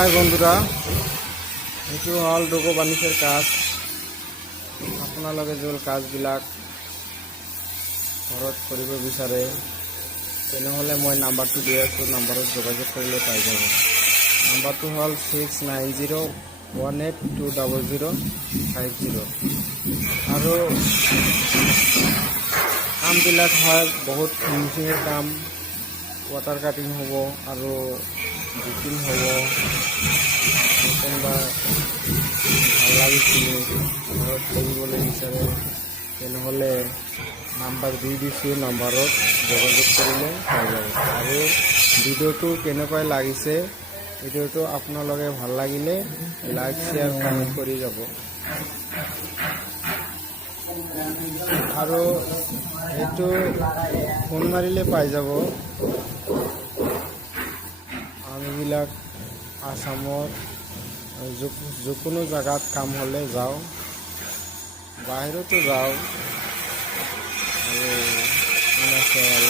হাই বন্ধুৰা, এইটো হ'ল ডগো বানিছৰ কাজ। আপোনালোকে যদি কাজবিলাক ঘৰত কৰিব বিচাৰে তেনেহ'লে মই নাম্বাৰটো দি আছোঁ, নাম্বাৰত যোগাযোগ কৰিলে পাই যাব। নাম্বাৰটো হ'ল 6901820050। আৰু কামবিলাক হয় বহুত ফিনিচিঙৰ কাম, ৱাটাৰ কাটিং হ'ব আৰু বুকিং হ'ব। কোনোবা ভাল লাগিছিল ঘৰত কৰিবলৈ বিচাৰে তেনেহ'লে নাম্বাৰ দি দিছোঁ, নাম্বাৰত যোগাযোগ কৰিলে পাই যাব। আৰু ভিডিঅ'টো কেনেকুৱা লাগিছে, ভিডিঅ'টো আপোনালোকে ভাল লাগিলে লাইক শ্বেয়াৰ কমেণ্ট কৰি যাব। আৰু এইটো ফোন মাৰিলে পাই যাব। আমিবিলাক আসামৰ যিকোনো জায়গাত কাম হ'লে যাওঁ, বাহিৰতো যাওঁ, আৰু অৰুণাচল,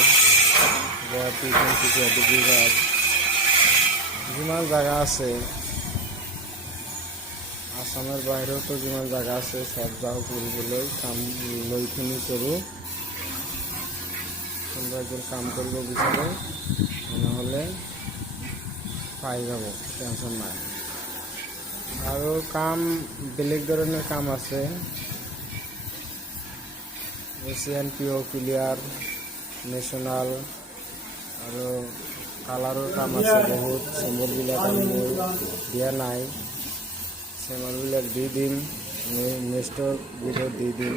গুৱাহাটী, তিনিচুকীয়া, ডিব্ৰুগড় যিমান জাগা আছে, আসামৰ বাহিৰতো যিমান জাগা আছে চব যাওঁ ফুৰিবলৈ, কাম লৈ কিনি কৰোঁ। কোনোবা যদি কাম কৰিব বিচাৰে তেনেহ'লে পাই যাব, টেনশ্যন নাই। আৰু কাম বেলেগ ধৰণৰ কাম আছে, এছিয়ান পিঅ' ক্লিয়াৰ, নেশ্যনেল আৰু কালাৰৰ কাম আছে বহুত। চেম্বৰবিলাক মই দিয়া নাই, চেম্বৰবিলাক দি দিম, নেক্সটৰ ভিডিঅ'ত দি দিম।